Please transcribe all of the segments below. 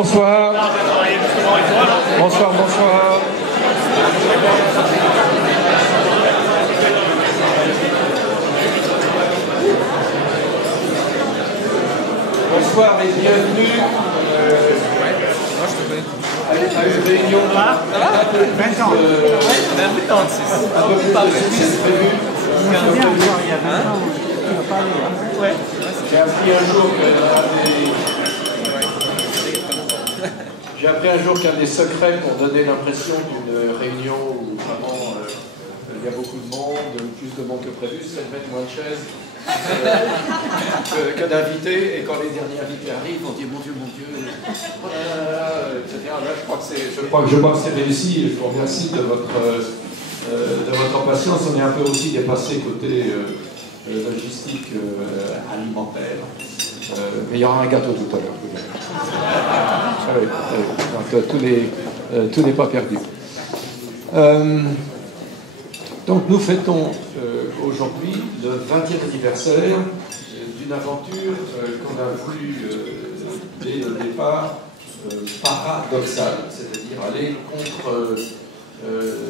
Bonsoir. Bonsoir, bonsoir. Bonsoir et bienvenue à une réunion un peu plus prévu. J'ai appris un jour qu'un des secrets pour donner l'impression d'une réunion où vraiment il y a beaucoup de monde, plus de monde que prévu, c'est de mettre moins de chaises que d'invités. Et quand les derniers invités arrivent, on dit mon Dieu, oh là là, etc. Là, je crois que c'est réussi. Je vous remercie de votre patience. On est un peu aussi dépassé côté logistique alimentaire. Mais il y aura un gâteau tout à l'heure. Donc tout n'est pas perdu. Donc nous fêtons aujourd'hui le 20e anniversaire d'une aventure qu'on a voulu dès le départ paradoxale, c'est-à-dire aller contre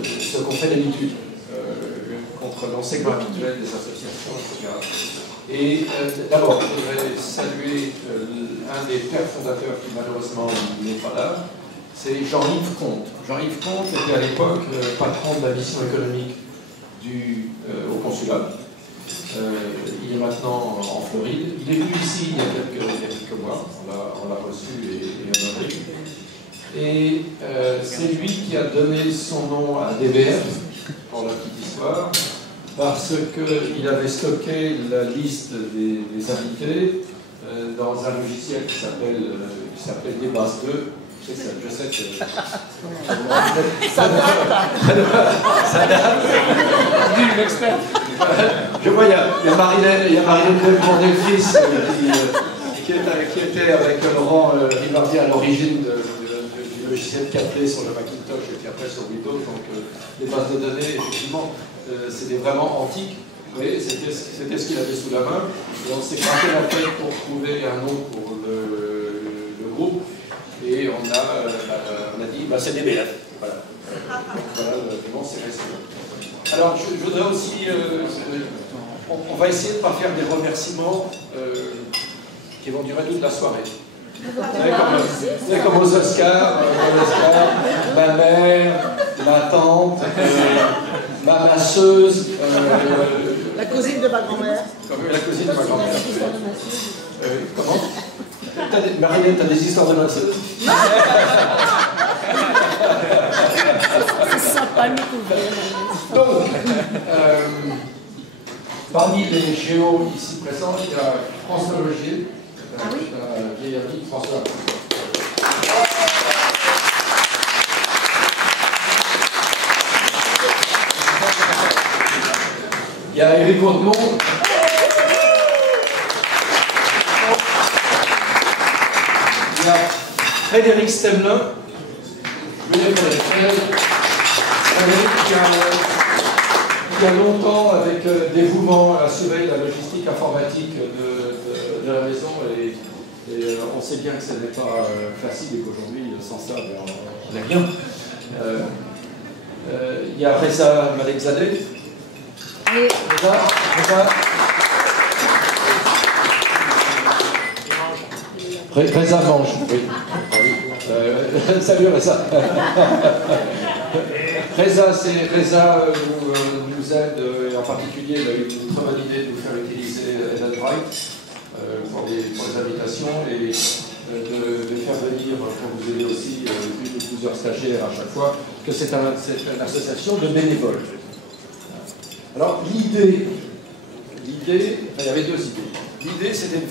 ce qu'on fait d'habitude, contre l'enseignement habituel des associations, etc. Et d'abord, je voudrais saluer un des pères fondateurs qui malheureusement n'est pas là, c'est Jean-Yves Comte. Jean-Yves Comte était à l'époque patron de la mission économique au consulat. Il est maintenant en Floride. Il est venu ici il y a quelques mois. On l'a reçu et honoré. Et c'est lui qui a donné son nom à DBF, pour la petite histoire, parce qu'il avait stocké la liste des invités dans un logiciel qui s'appelle Débase 2. Je sais que ça date. Nul expert. Je vois, il y a Marilène Delfils qui était avec Laurent Rivardier à l'origine du logiciel 4D sur le Macintosh et puis après sur Windows. Donc les bases de données, effectivement, c'était vraiment antique. Oui, c'était ce qu'il avait sous la main. Et on s'est gratté la tête pour trouver un nom pour le groupe. Et on a dit, c'est DBF. Voilà. Voilà, le nom, c'est resté. Alors, je voudrais aussi, on va essayer de ne pas faire des remerciements qui vont durer toute la soirée. Vous savez, comme aux Oscars, ma mère, ma tante, ma masseuse, la cousine de ma grand-mère. La cousine de ma grand-mère. Comment? Marilène, t'as des histoires de masseuse? C'est sympa de découvrir. Donc, parmi les géos ici présents, il y a François Logier, vieil ami François. Il y a Éric Autremont. Il y a Frédéric Stemelin. Frédéric qui a longtemps, avec dévouement, assuré la logistique informatique de la maison et on sait bien que ce n'est pas facile et qu'aujourd'hui, sans ça, on n'est rien. Il y a Reza Malekzadeh. Reza mange, oui. Salut Reza. Reza nous aide, et en particulier, il a eu une très bonne idée de nous faire utiliser Eventbrite pour les invitations et de faire venir, pour vous aider aussi, une ou plusieurs stagiaires à chaque fois, que c'est une association de bénévoles. Alors l'idée, il y avait deux idées. L'idée, c'était de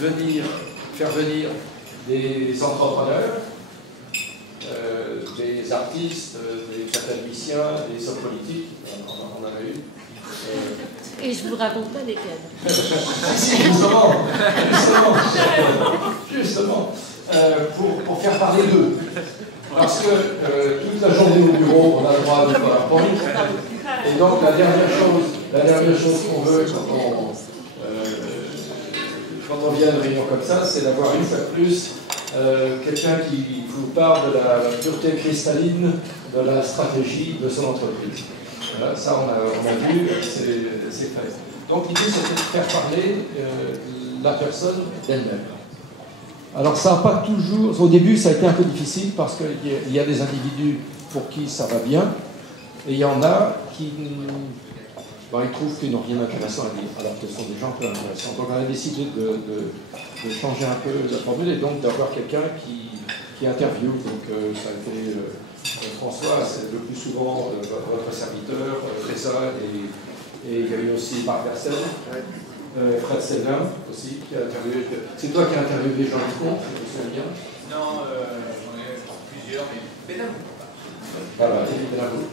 faire venir des entrepreneurs, des artistes, des académiciens, des hommes politiques, on en a eu. Et je vous raconte pas lesquels. Si, justement, pour faire parler d'eux. Parce que toute la journée au bureau, on a le droit de PowerPoint. Et donc la dernière chose qu'on veut quand on vient à une réunion comme ça, c'est d'avoir une fois de plus quelqu'un qui vous parle de la pureté cristalline de la stratégie de son entreprise. Voilà, ça on a vu, c'est fait. Donc l'idée c'était de faire parler la personne d'elle-même. Alors ça n'a pas toujours... Au début ça a été un peu difficile parce qu'il y a des individus pour qui ça va bien et il y en a qui... ils trouvent qu'ils n'ont rien d'intéressant à dire, alors que ce sont des gens peu intéressants. Donc on a décidé de changer un peu la formule et donc d'avoir quelqu'un qui interviewe. Donc ça a été François, c'est le plus souvent votre serviteur, Tressa, et il y a eu aussi Marc Versel, Fred Selin aussi, qui a interviewé. C'est toi qui as interviewé Jean Lucon, je me souviens bien. Non, j'en ai plusieurs, mais Benamou. Voilà, Benamou.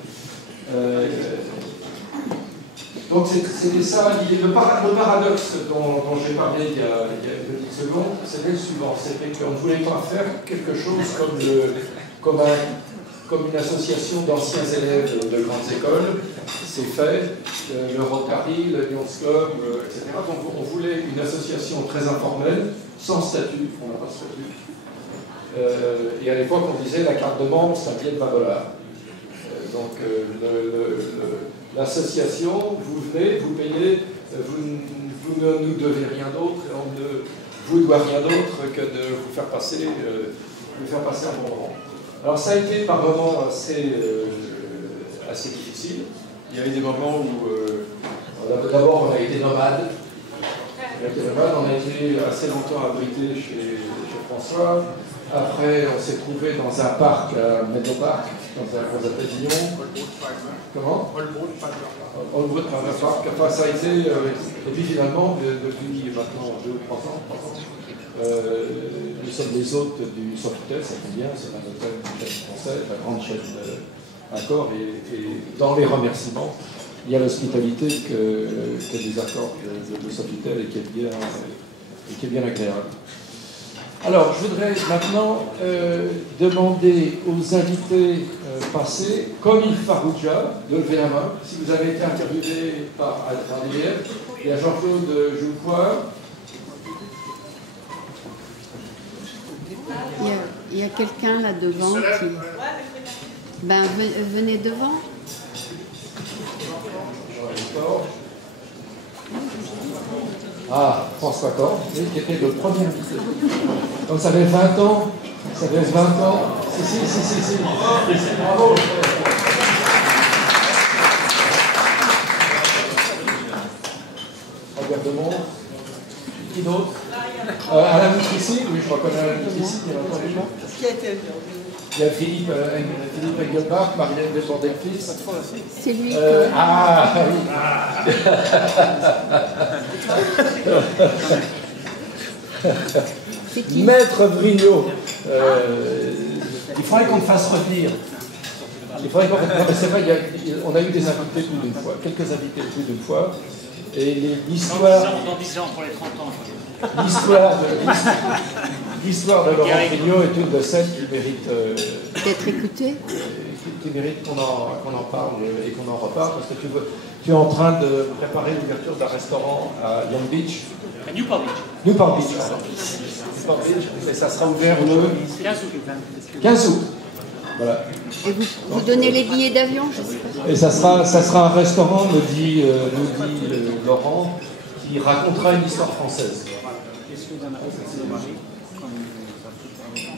Donc c'était ça l'idée. Le paradoxe dont j'ai parlé il y a une petite seconde, c'était le suivant. C'était qu'on ne voulait pas faire quelque chose comme une association d'anciens élèves de grandes écoles. C'est fait, le Rotary, le Lions Club, etc. Donc on voulait une association très informelle, sans statut, on n'a pas de statut. Et à l'époque on disait la carte de membre, c'est un billet de 20 $. Donc l'association, vous venez, vous payez, vous ne nous devez rien d'autre, et on ne vous doit rien d'autre que de vous faire passer un bon moment. Alors ça a été par moments assez difficile. Il y a eu des moments où d'abord on a été nomades. On a été assez longtemps abrités chez François. Après, on s'est trouvé dans un parc à Meadowpark, dans un pavillon. Comment Hollywood Park. Enfin, ça a été. Et puis finalement, depuis maintenant 2 ou 3 ans, nous sommes les hôtes du Sofitel, ça tombe bien, c'est un hôtel de chaîne française, la grande chaîne Accor, et dans les remerciements, il y a l'hospitalité que des accords de Sofitel et qui est bien agréable. Alors, je voudrais maintenant demander aux invités passés, comme Yves Farrugia, de lever la main, si vous avez été interviewé par ADF, et à Jean-Claude Joucois. Il y a quelqu'un là devant qui... Ben, venez devant. Ah, François Cor, qui était le premier invité. Donc ça fait 20 ans. Ça fait 20 ans. Si. Bravo. Robert Demont. Qui d'autre Alain Mitrici, oui, je reconnais Alain Mitrici, il y a longtemps déjà. Qui a été il y a Philippe Engelbach, Marielle Desbordes-Fils. C'est lui. Ah, oui. Maître Bruno. Il faudrait qu'on le fasse revenir. Il faudrait qu'on... Non, mais c'est vrai, on a eu des invités plus d'une fois, quelques invités plus d'une fois. Et l'histoire... Dans 10 ans, pour les 30 ans. L'histoire de Laurent Frignot est une de celles qui mérite d'être écoutée, qui mérite qu'on en parle et qu'on en reparle, parce que tu es en train de préparer l'ouverture d'un restaurant à Long Beach. À Newport Beach. Newport Beach, et ça sera ouvert le 15 août. Voilà. Et vous donnez les billets d'avion, je sais pas. Et ça sera un restaurant, nous dit Laurent, qui racontera une histoire française.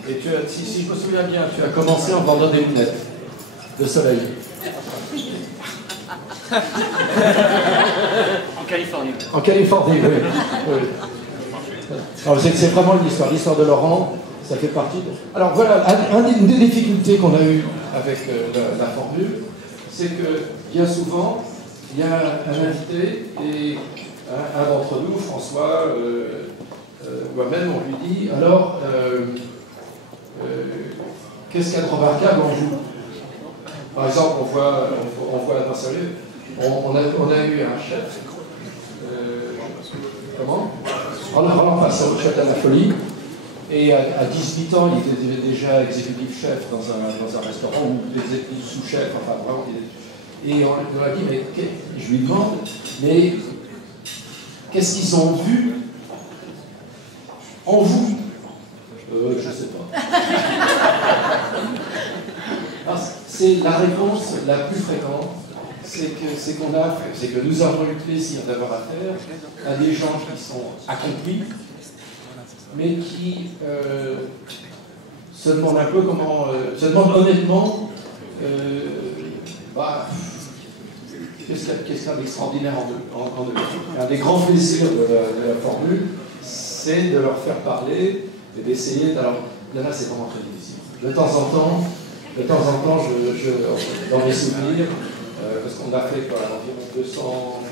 Et si je me souviens bien, tu as commencé en vendant des lunettes de soleil. En Californie. En Californie, oui. C'est vraiment l'histoire de Laurent, ça fait partie de... Alors voilà, une des difficultés qu'on a eues avec la formule, c'est que bien souvent, il y a un invité et un d'entre nous, François, moi-même, on lui dit, alors, qu'est-ce qu'il y a de remarquable en vous? Par exemple, on voit non sérieux, on a eu un chef, comment? Roland Passot, chef de la folie, et à 18 ans, il était déjà exécutif chef dans un restaurant, ou exécutif sous-chef, enfin vraiment, et on a dit, mais je lui demande, mais qu'est-ce qu'ils ont vu en vous? Je je ne sais pas. C'est la réponse la plus fréquente, c'est que nous avons eu le plaisir d'avoir affaire à des gens qui sont accomplis, mais qui se demandent un peu comment, se demandent honnêtement, qu'est-ce qu'il y a d'extraordinaire en eux. Un des grands plaisirs de la formule, c'est de leur faire parler et d'essayer. Alors, là, c'est vraiment très difficile. De temps en temps, dans mes souvenirs, parce qu'on a fait quoi, environ 200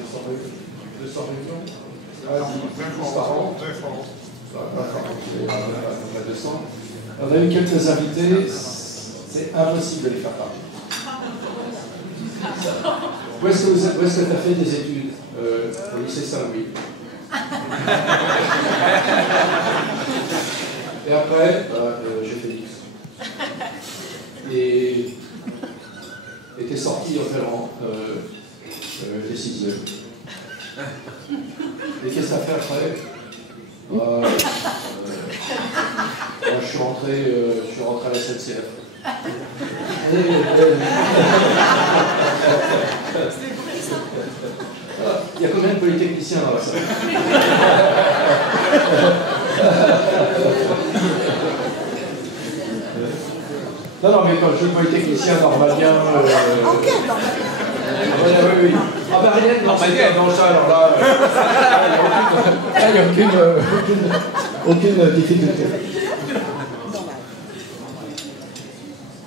réunions, 10 par an. On a eu quelques invités, c'est impossible de les faire parler. Où est-ce que tu as fait des études au lycée Saint-Louis. Et après, j'ai fait l'X. Et t'es sorti en faisant les 6 heures. Et qu'est-ce que t'as fait après? Je suis rentré à la SNCF. Il y a combien de polytechniciens dans la salle? Non, mais quand je suis polytechnicien normalien... oui. Ah ben rien, non, ça, alors là, il n'y a aucune difficulté.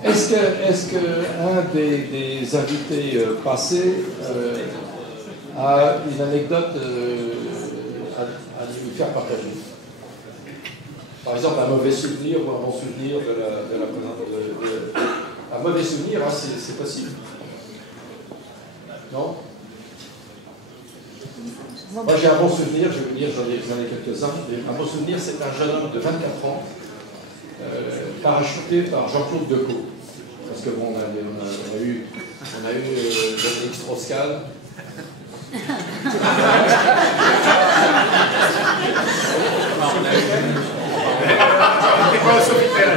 Est-ce qu'un des invités passés a une anecdote à nous faire partager? Par exemple, un mauvais souvenir ou un bon souvenir de la un mauvais souvenir, hein, c'est possible. Non? Moi j'ai un bon souvenir, je vais vous dire, j'en ai quelques-uns. Un bon souvenir, c'est un jeune homme de 24 ans, parachuté par Jean-Claude Decaux. Parce que bon, on a eu Dominique Strauss-Kahn. C'est pas au Sofitel.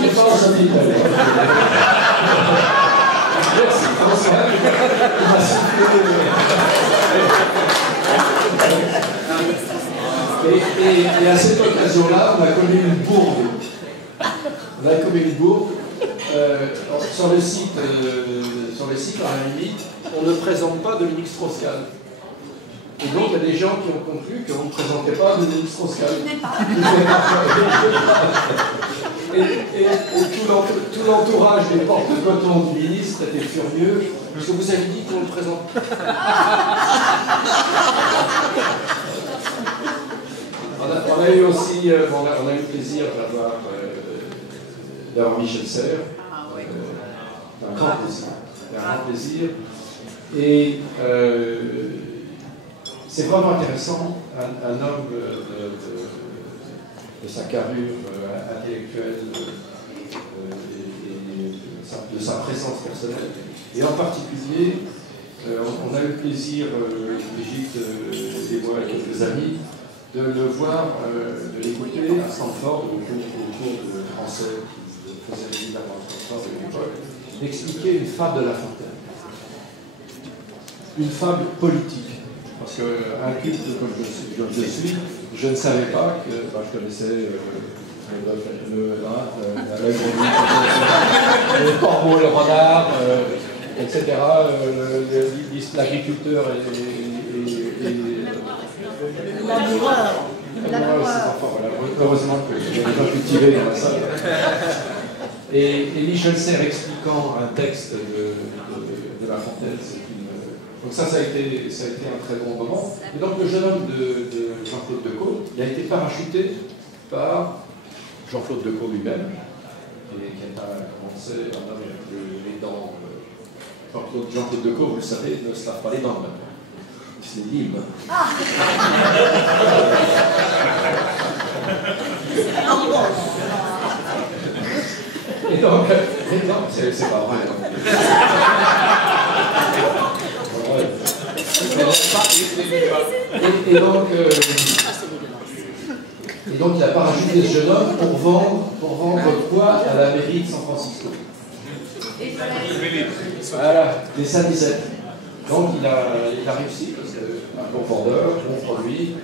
C'est pas au Sofitel. Merci François. Et à cette occasion-là, on a commis une bourde. Sur le site, à la limite, on ne présente pas Dominique Strauss-Kahn. Et donc, il y a des gens qui ont conclu qu'on ne présentait pas Dominique Strauss-Kahn. Et tout l'entourage des porte-coton du ministre était furieux, parce que vous avez dit qu'on le présente. On a eu aussi, on a eu le plaisir d'avoir Michel Serres. Un grand plaisir. Et c'est vraiment intéressant, un homme de sa carrure intellectuelle et de sa présence personnelle. Et en particulier, on a eu le plaisir, Brigitte et moi et quelques amis, de le voir, de l'écouter à Stanford, au cours de français qui faisait évidemment à Stanford à l'époque, d'expliquer une fable de La Fontaine. Une fable politique. Parce qu'un culte comme je suis, je ne savais pas que je connaissais le corbeau, le renard, etc., l'agriculteur et laboureur. Heureusement que j'ai déjà cultivé dans la salle. Et Michel Serres expliquant un texte de La Fontaine, donc ça a été un très bon moment. Et donc le jeune homme de Jean-Claude Decaux, il a été parachuté par Jean-Claude Decaux lui-même, qui a commencé un homme avec les dents. Jean-Claude Decaux, vous le savez, ne se lave pas les dents maintenant. C'est libre. Et donc, c'est pas vrai. donc il a parachuté ce jeune homme pour vendre quoi à la mairie de San Francisco. Voilà, des sanisettes. Donc il a réussi, parce qu'un bon vendeur, bon produit,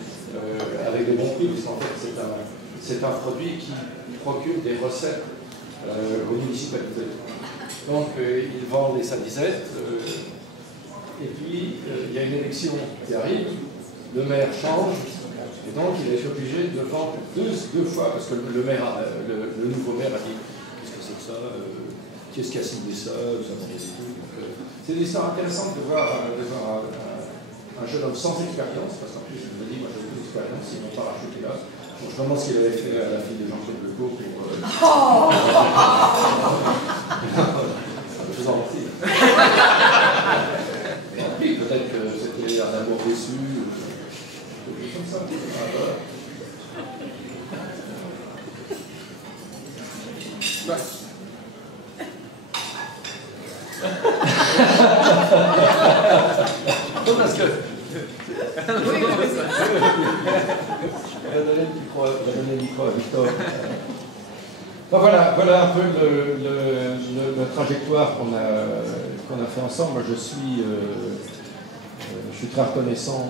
avec des bons prix, parce qu'en fait c'est un produit qui procure des recettes aux municipalités. Donc il vend des sanisettes, et puis il y a une élection qui arrive, le maire change, et donc il est obligé de vendre deux fois, parce que le nouveau maire a dit qu'est-ce que c'est que ça, qui est-ce qui a signé ça, c'est une histoire intéressante de voir un jeune homme sans expérience, parce qu'en plus je me dis, moi j'ai beaucoup d'expérience, ils m'ont parachuté là. Donc, je me demande ce qu'il avait fait à la fille de Jean-Claude Legault pour... Je vous en prie. Oui, peut-être que c'était un amour déçu, ou quelque chose comme ça. Voilà. Parce que... donner le micro à Victor. Donc voilà un peu la trajectoire qu'on a fait ensemble. Moi, je suis très reconnaissant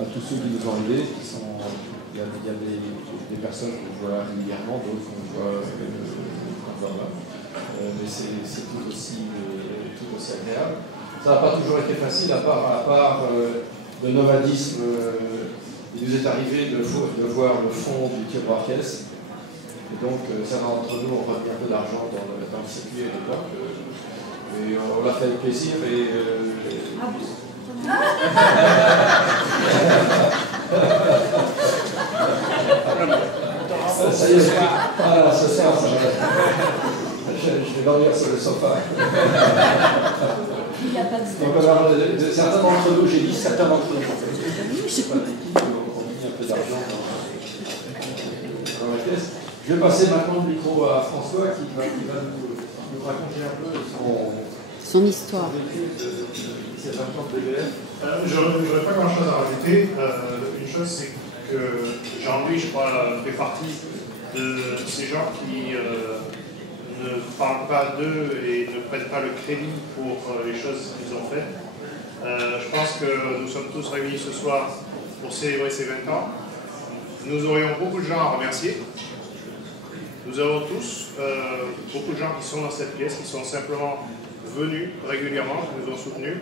à tous ceux qui nous ont aidés. Il y a des personnes qu'on voit régulièrement, d'autres qu'on voit là. Mais c'est tout aussi agréable. Ça n'a pas toujours été facile, à part le nomadisme. Il nous est arrivé de voir le fond du tiroir-caisse. Et donc, certains d'entre nous ont remis un peu d'argent dans le circuit à l'époque. Et on l'a fait avec plaisir. Ça y est, ce soir, je vais dormir sur le sofa. Il n'y a pas de donc, alors, certains d'entre nous, j'ai dit certains d'entre nous. Je sais pas, on a mis un peu d'argent dans la caisse. Je vais passer maintenant le micro à François qui va nous raconter un peu son histoire. Je n'aurais pas grand-chose à rajouter. Une chose, c'est que Jean-Louis, je crois, fait partie de ces gens qui ne parlent pas d'eux et ne prennent pas le crédit pour les choses qu'ils ont faites. Je pense que nous sommes tous réunis ce soir pour célébrer ces 20 ans. Nous aurions beaucoup de gens à remercier. Nous avons tous beaucoup de gens qui sont dans cette pièce, qui sont simplement venus régulièrement, qui nous ont soutenus.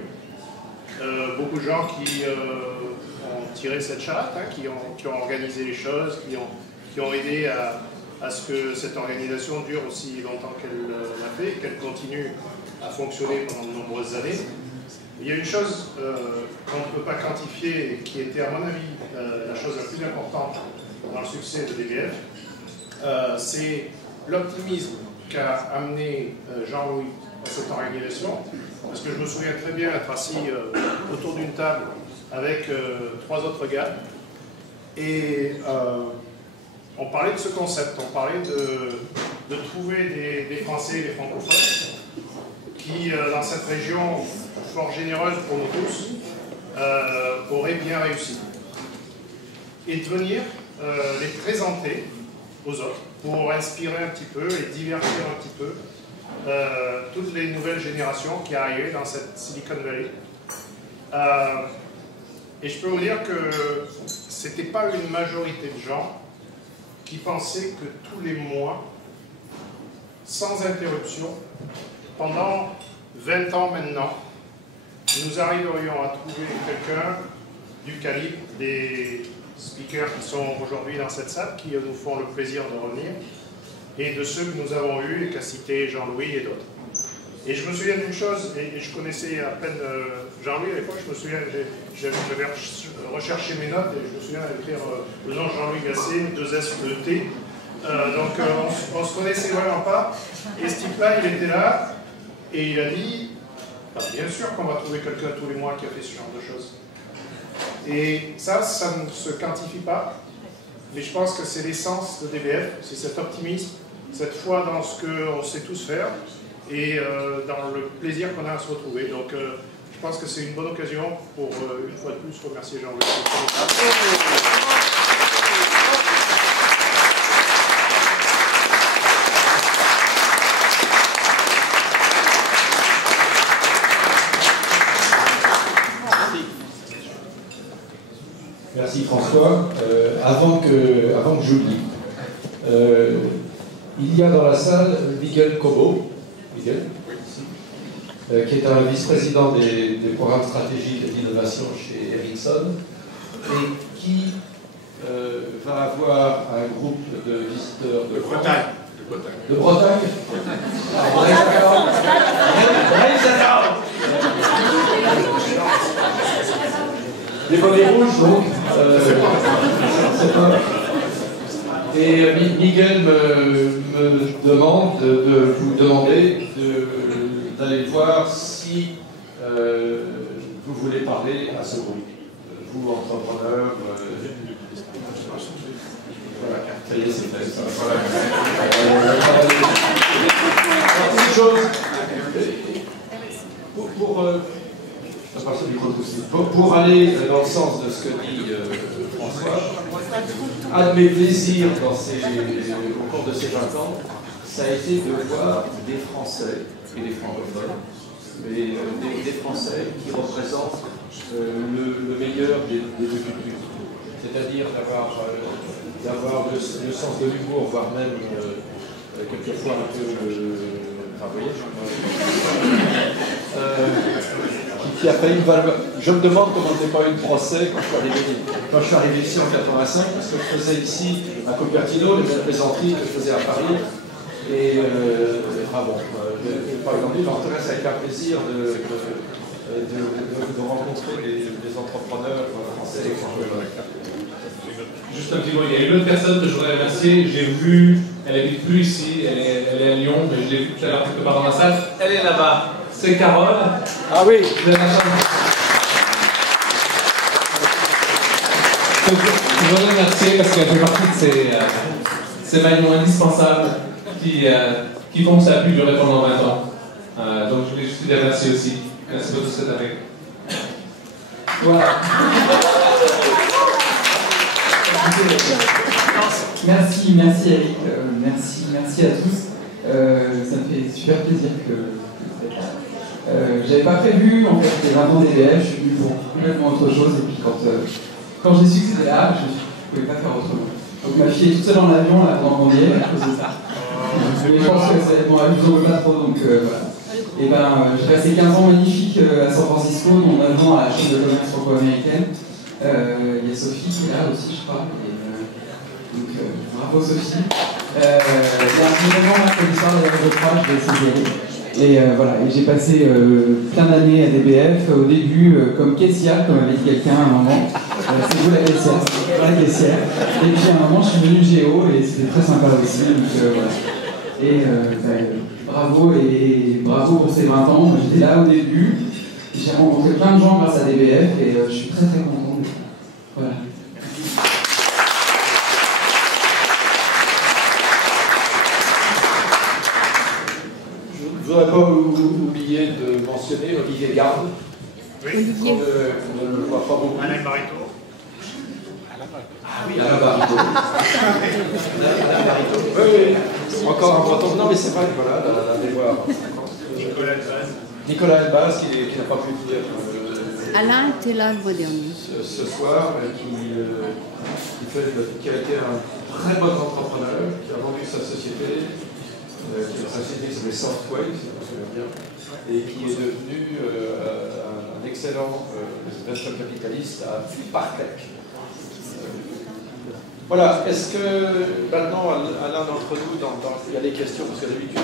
Beaucoup de gens qui ont tiré cette chatte, hein, qui ont organisé les choses, qui ont aidé à ce que cette organisation dure aussi longtemps qu'elle l'a fait, qu'elle continue à fonctionner pendant de nombreuses années. Il y a une chose qu'on ne peut pas quantifier et qui était à mon avis la chose la plus importante dans le succès de DBF, c'est l'optimisme qu'a amené Jean-Louis à cette organisation. Parce que je me souviens très bien être assis autour d'une table avec 3 autres gars et on parlait de ce concept, on parlait de trouver des Français et des francophones qui, dans cette région fort généreuse pour nous tous, auraient bien réussi. Et de venir les présenter aux autres pour inspirer un petit peu et divertir un petit peu toutes les nouvelles générations qui arrivaient dans cette Silicon Valley. Et je peux vous dire que c'était pas une majorité de gens qui pensaient que tous les mois, sans interruption, pendant 20 ans maintenant, nous arriverions à trouver quelqu'un du calibre des speakers qui sont aujourd'hui dans cette salle, qui nous font le plaisir de revenir, et de ceux que nous avons eus, qu'a cité Jean-Louis et d'autres. Et je me souviens d'une chose, et je connaissais à peine Jean-Louis à l'époque, je me souviens, j'avais recherché mes notes, et je me souviens d'écrire le nom Jean-Louis Gasset, 2 S, 2 T. Donc on ne se connaissait vraiment pas, et ce type-là, il était là, et il a dit, bien sûr qu'on va trouver quelqu'un tous les mois qui a fait ce genre de choses. Et ça ne se quantifie pas, mais je pense que c'est l'essence de DBF, c'est cet optimisme, cette foi dans ce qu'on sait tous faire et dans le plaisir qu'on a à se retrouver. Donc je pense que c'est une bonne occasion pour, une fois de plus, remercier Jean-Louis. François, avant que j'oublie. Il y a dans la salle Miguel Cobo, Miguel, qui est un vice-président des programmes stratégiques et d'innovation chez Ericsson, et qui va avoir un groupe de visiteurs de Bretagne. De Bretagne. Les bonnets rouges, donc. Et Miguel me demande de vous demander d'aller voir si vous voulez parler à ce groupe. Vous, entrepreneurs. Voilà, ça y est, c'est fait. Ça. Voilà. Une chose. Pour aller dans le sens de ce que dit François, un de mes plaisirs au cours de ces 20 ans, ça a été de voir des Français et des francophones, mais des Français qui représentent le meilleur des deux cultures. C'est-à-dire d'avoir le sens de l'humour, voire même quelquefois un peu enfin, vous voyez, qui a failli valoir. Je me demande comment je n'ai pas eu de procès quand je suis arrivé ici en 85, parce que je faisais ici à Cupertino les mêmes plaisanteries que je faisais à Paris. Et par exemple, en tout cas, ça a été un plaisir de rencontrer des entrepreneurs français et francophones. Juste un petit mot, il y a une autre personne que je voudrais remercier. J'ai vu, elle n'habite plus ici, elle est à Lyon, mais je l'ai vue tout à l'heure quelque part dans la salle. Elle est là-bas. C'est Carole. Ah oui. Vous avez la chance. Je voudrais remercier parce qu'elle fait partie de ces maillons indispensables qui font que ça a pu durer pendant 20 ans. Donc je voulais juste les remercier aussi. Merci pour tout cette année. Voilà. Merci Eric, merci à tous. Ça me fait super plaisir que vous êtes là. J'avais pas prévu en fait les 20 ans d'EDF, je suis venu pour complètement autre chose et puis quand j'ai su que c'était là, je ne pouvais pas faire autrement. Donc ma fille est toute seule dans l'avion là pendant qu'on y est à cause de ça. Mais je pense que ça va être bon, elle vous en veut pas trop donc voilà. Et j'ai passé 15 ans magnifiques à San Francisco, dont 9 ans à la Chambre de commerce franco-américaine. Il y a Sophie qui est là aussi, je crois. Donc, bravo Sophie. Il y a un moment mercredi soir, je crois, je vais essayer d'y aller. Et voilà, et j'ai passé plein d'années à DBF, au début comme caissière, comme avait dit quelqu'un à un moment. C'est vous la caissière, c'est pas la caissière. Et puis à un moment, je suis venu géo et c'était très sympa aussi. Donc, voilà. Et bravo pour ces 20 ans. J'étais là au début, j'ai rencontré plein de gens grâce à DBF et je suis très très content. Voilà. Je ne voudrais pas oublier de mentionner Olivier Garde. Oui. Olivier. On ne le voit pas beaucoup. Alain Barito. Ah oui, Alain Barito. Alain Barito. Oui. Encore un breton. Non, mais c'est vrai, voilà, d'aller voir. Nicolas Elbaz, qui n'a pas pu venir. Alain était là le mois dernier. Ce soir, qui a été un très bon entrepreneur, qui a vendu sa société, qui s'appelait Softway, si je me souviens bien, et qui est devenu un excellent venture capitaliste à Partech. Voilà, est-ce que maintenant, à l'un d'entre nous, il y a des questions, parce que d'habitude,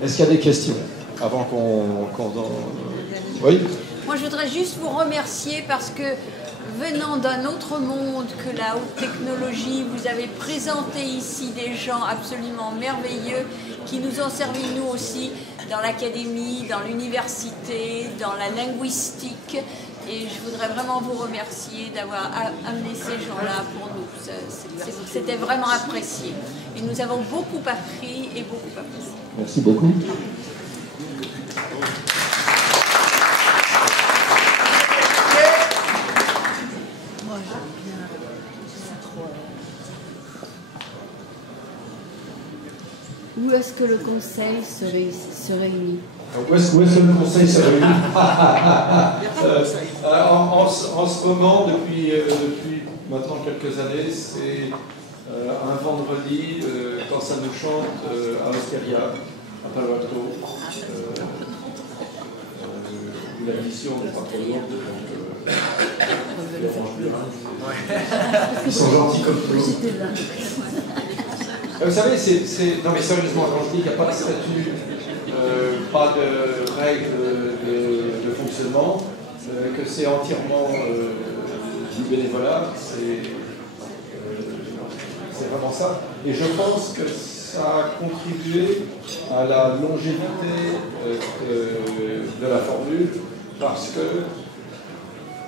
est-ce qu'il y a des questions avant qu'on oui. Moi, je voudrais juste vous remercier parce que, venant d'un autre monde que la haute technologie, vous avez présenté ici des gens absolument merveilleux qui nous ont servi, nous aussi, dans l'académie, dans l'université, dans la linguistique. Et je voudrais vraiment vous remercier d'avoir amené ces gens-là pour nous. C'était vraiment apprécié. Et nous avons beaucoup appris et beaucoup apprécié. Merci beaucoup. Où est-ce que le conseil se réunit? Où est-ce que le conseil se réunit? En ce moment, depuis maintenant quelques années, c'est un vendredi quand ça nous chante à Oscaria, à Palo Alto. Où la mission n'est pas trop lourde, donc ils arrangent bien. Ils sont gentils comme tout le monde. Vous savez, non mais sérieusement, quand je dis qu'il n'y a pas de statut, pas de règles de fonctionnement, que c'est entièrement du bénévolat, c'est vraiment ça. Et je pense que ça a contribué à la longévité de la formule, parce que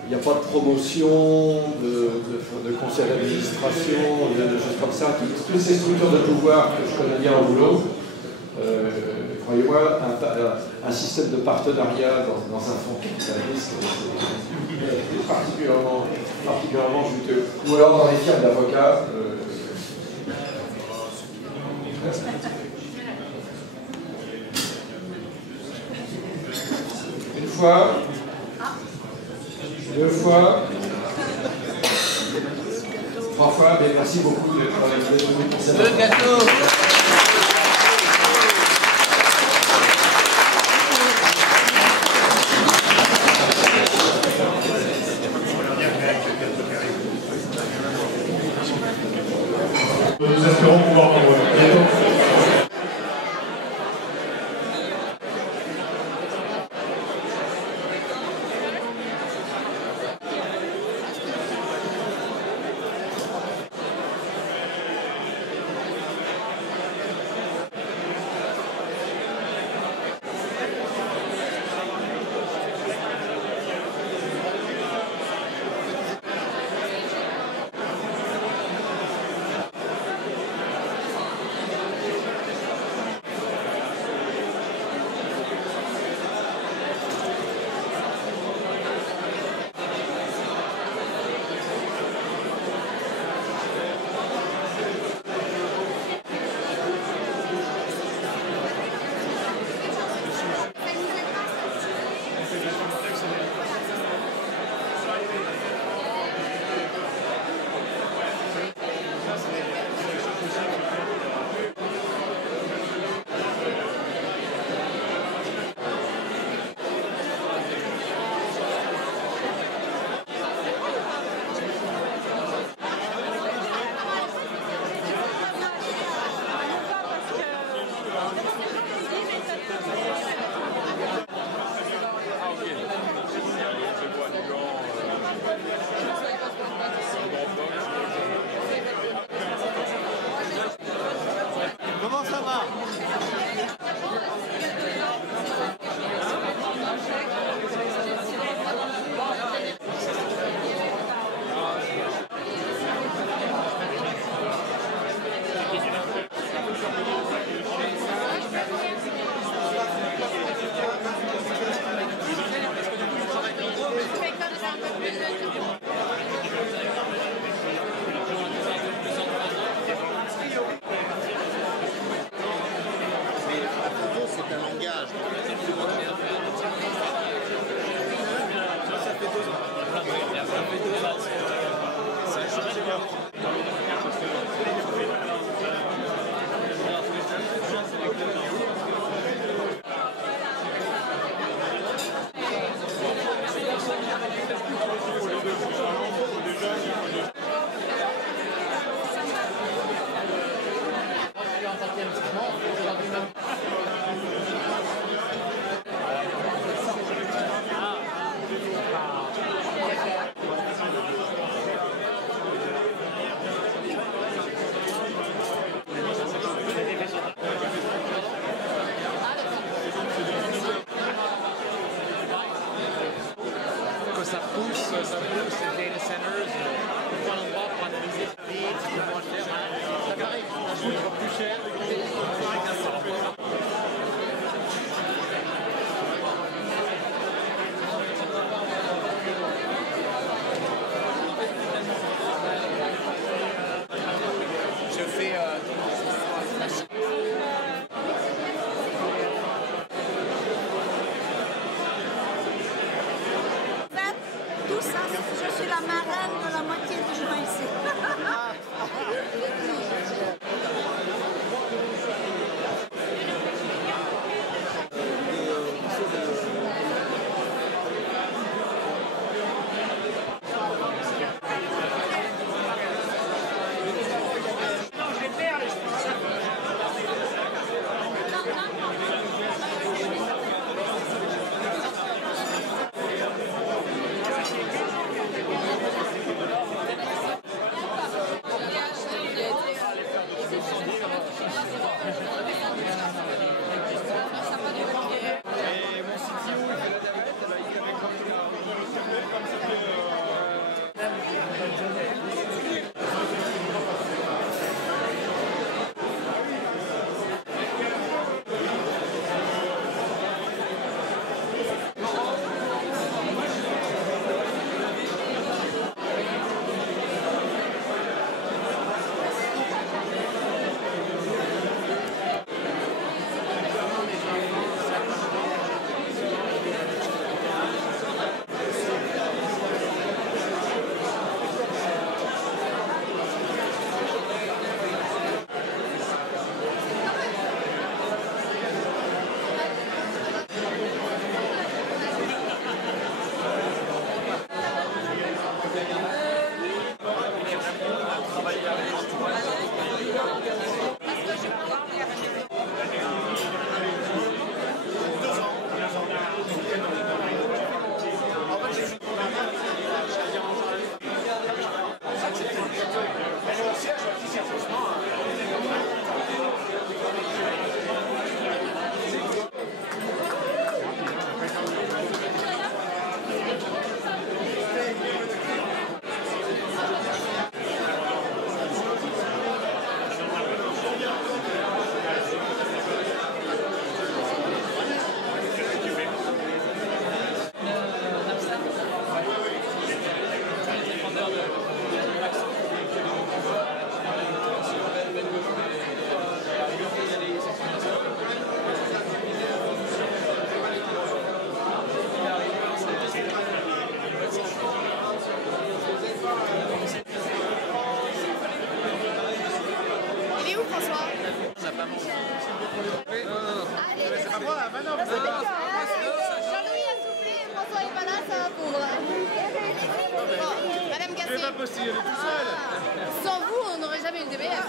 il n'y a pas de promotion, de conseil d'administration, de choses comme ça. Toutes ces structures de pouvoir que je connais bien au boulot, croyez-moi, un système de partenariat dans un fonds capitaliste, c'est particulièrement juteux. Ou alors dans les firmes d'avocats. Une fois, deux fois, trois fois, mais merci beaucoup d'être avec nous pour cette. Le gâteau. Nous espérons pouvoir vous voir bientôt. Ça pousse les data centers, on va l'endroit pour analyser le prix, c'est moins cher. Ça arrive, ça coûte plus cher. Je fais marraine de la moitié du chemin ici. Jean-Louis a soufflé et François est pas là, ça va fondre. Bon, Madame Gassé. C'est pas possible, elle est toute seule. Sans vous, on n'aurait jamais eu de DBF.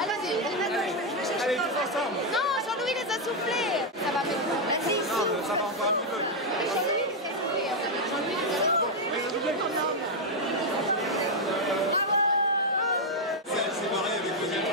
Allez-y. Allez, tous ensemble. Non, Jean-Louis les a soufflés. Ça va mettre. Vas-y. Non, mais ça va encore un petit peu. Jean-Louis les a soufflés. Jean-Louis les a soufflés. Il a doublé. C'est barré avec le deuxième.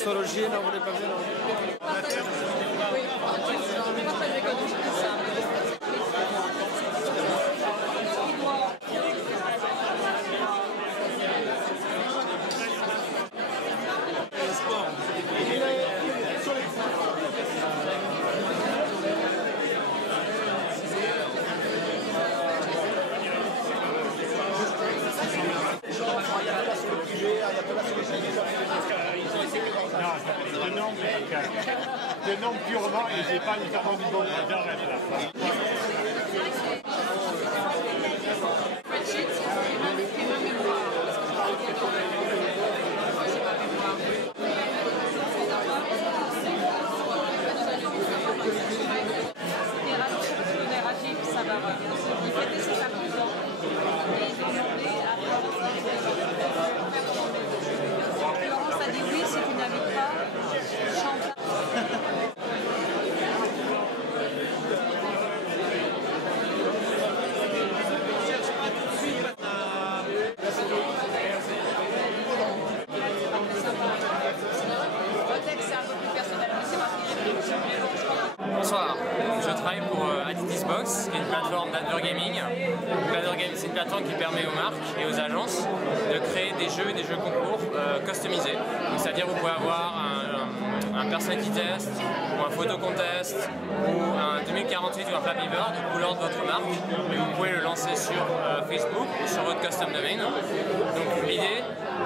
François Logier, non, vous l'avez pas vu, non? Oui, partagez comme ça. De nom purement, et j'ai pas uniquement du bon regard à la fin. Il fêtait ses 50 ans et il demandait à Laurence a dit oui, si tu n'habites pas, chante. Bonsoir, je travaille pour Adidas Box, qui est une plateforme d'advergaming. L'advergaming, c'est une plateforme qui permet aux marques et aux agences de créer des jeux concours customisés. C'est-à-dire vous pouvez avoir un personality test, ou un photo contest, ou un 2048 ou un Flappy Bird, couleur de votre marque, et vous pouvez le lancer sur Facebook ou sur votre custom domain. Donc l'idée,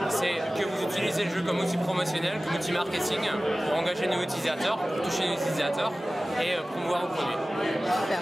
c'est que vous utilisez le jeu comme outil promotionnel, comme outil marketing, pour engager de nouveaux utilisateurs, pour toucher les utilisateurs et promouvoir vos produits. Super.